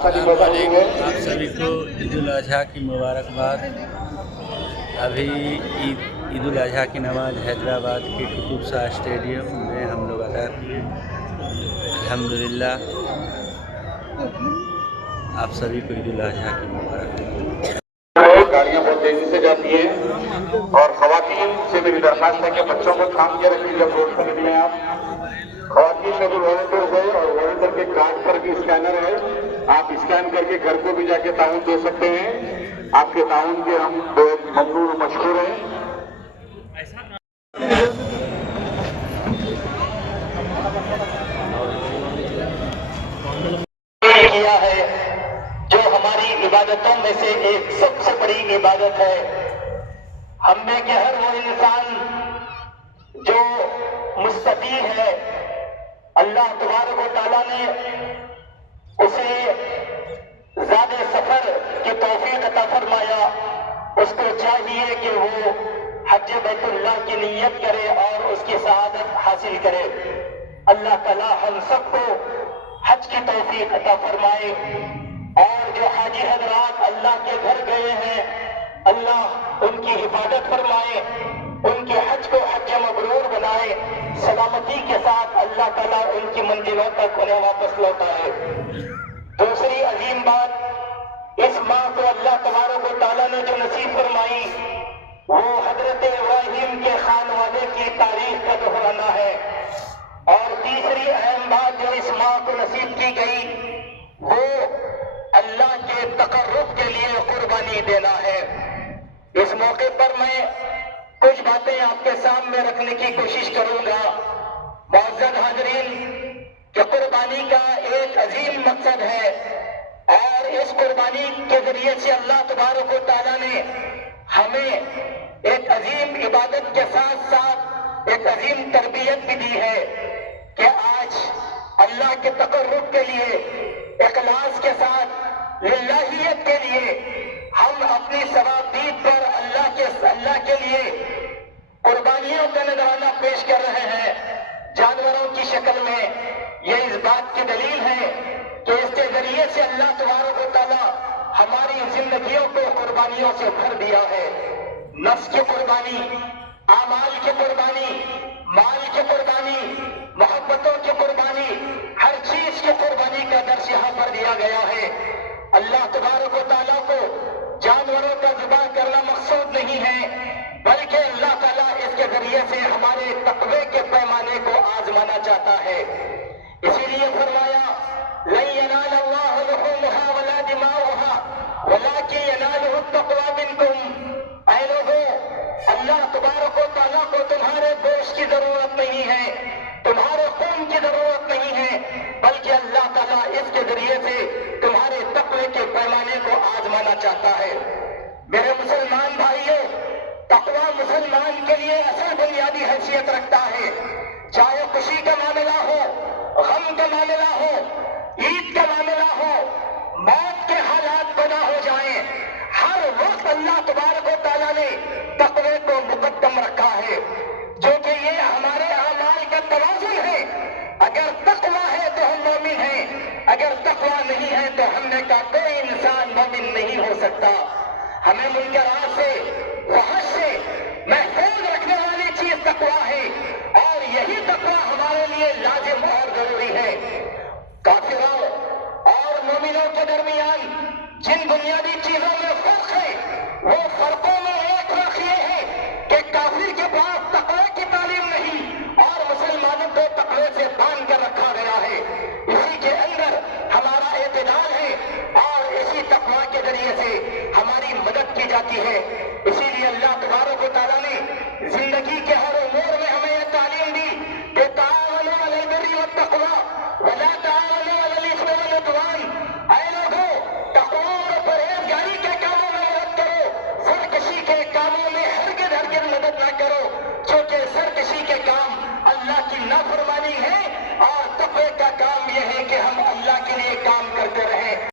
अस्सलाम वालेकुम। आप सभी को ईद उल अजहा की मुबारकबाद। अभी ईद उल अजहा की नमाज़ हैदराबाद के कुतुब शाह स्टेडियम में हम लोग अदा किए। अल्हम्दुलिल्लाह, आप सभी को ईद उल अजहा की मुबारकबाद। गाड़ियाँ बहुत तेजी से जाती हैं और खवातीन से मेरी दरख्वास्त है कि बच्चों को थाम के रखिए जब रोड पर निकले आप। खवातीन में भी वॉलंटियर है और वॉलंटियर के कार्ड पर भी स्कैनर है, आप स्कैन करके घर को भी जाके ताउन दे सकते हैं। आपके ताउन के हम बहुत ममनून और मशहूर हैं। किया है जो हमारी इबादतों में से एक सबसे बड़ी इबादत है। हम में के हर वो इंसान जो मुस्तती है, अल्लाह तबारक व तआला ने उसे ज़्यादा सफर की तौफीक अता फरमाया। उसको चाहिए कि वो हज बैतुल्लाह की नियत करे और उसकी सआदत हासिल करे। अल्लाह ताला हम सबको हज की तौफीक अता फरमाए। और जो हाजी हजरात अल्लाह के घर गए हैं, अल्लाह उनकी हिफाजत फरमाए, उनके हज को हज मबरूर बनाए, सलामती के साथ अल्लाह ताला उनकी मंजिलों तक उन्हें वापस लौटाए। दूसरी अजीम बात, इस माह को अल्लाह तबारक व तआला ने जो नसीब फरमाई वो हजरत इब्राहिम के खानवादे की तारीख का दोहराना है। और तीसरी अहम बात जो इस माह को नसीब की गई वो अल्लाह के तकर्रुब के लिए कुर्बानी देना है। इस मौके पर मैं कुछ बातें आपके सामने रखने की कोशिश करूंगा। मुअज़्ज़ज़ हाज़रीन, कि कुर्बानी का एक अजीम मकसद है और इस कुर्बानी के जरिए से अल्लाह तबारक व तआला ने हमें एक अजीम इबादत के साथ साथ एक अजीम तरबियत भी दी है कि आज अल्लाह के तकर्रुब के लिए, इखलास के साथ, लिल्लाहियत के लिए हम अपनी सवाबदीद पर अल्लाह के लिए कुर्बानियों का नजराना पेश कर रहे हैं जानवरों की शक्ल में। ये इस बात की दलील है कि इसके जरिए से अल्लाह तबारक व तआला हमारी जिंदगियों को कुर्बानियों से भर दिया है। नफ्स की कुर्बानी, आमाल की कुर्बानी, माल की कुर्बानी, मोहब्बतों की कुर्बानी, हर चीज की कुर्बानी का दर्स यहाँ पर दिया गया है। अल्लाह तबारक व तआला को जानवरों का ज़िबा करना मकसूद नहीं है, बल्कि अल्लाह ताला इसके जरिए से हमारे तक़वे के पैमाने को आजमाना चाहता है। इसीलिए फरमाया, लन यनाल अल्लाह लुहूमुहा वला दिमाउहा वलाकिन यनालुहु तक़वा मिनकुम। ऐ लोगों, अल्लाह तबारक व तआला को तुम्हारे गोश्त की जरूरत नहीं है, तुम्हारे खून की जरूरत नहीं है, बल्कि अल्लाह ताला इसके जरिए से तुम्हारे तक़वे के पैमाने को आजमाना चाहता है। मेरे मुसलमान भाइयों, तक़वा मुसलमान के लिए असल बुनियादी हैसियत रखता है। चाहे खुशी का मामला हो, गम का मामला हो, ईद का मामला हो, मौत के हालात बना हो जाएं, हर वक्त अल्लाह तबारक व तआला ने तक़वे को मुक़द्दम रखा है, जो कि ये हमारे अमाल का तवाज़ुन है। अगर तक़वा है तो हम मोमिन हैं, अगर तक़वा नहीं है तो हमने का कोई इंसान मोमिन नहीं हो सकता। हमें मुनकरात से, फहश से महफूज रखने वाली चीज तक़वा है और यही तक़वा हमारे लिए लाजिम और जरूरी है। काफिरों और मोमिनों के दरमियान जिन बुनियादी चीजों में फर्क है, वो फर्कों में एक फर्क ये है कि काफिर के पास तक़वे की तालीम नहीं और मुसलमानों को तक़वे से बांध कर रखा गया है। इसी के अंदर हमारा एतदाल है और इसी तक़वा के जरिए से हमारी मदद की जाती है। इसीलिए अल्लाह तबारक व तआला ने जिंदगी के हर उमूर में हमें यह तालीम दी कि ताअवनु अलल बिर्रि वत्तक़वा वला ताअवनु अलल इस्मि वल उद्वान। ऐ लोगों, तक़वा और परहेज़गारी के कामों में मदद करो, सरकशी के कामों में हरगिज़ मदद न करो, क्योंकि सरकशी के काम अल्लाह की नाफरमानी है और तक़वे का काम यह है कि हम अल्लाह के लिए काम करते रहें।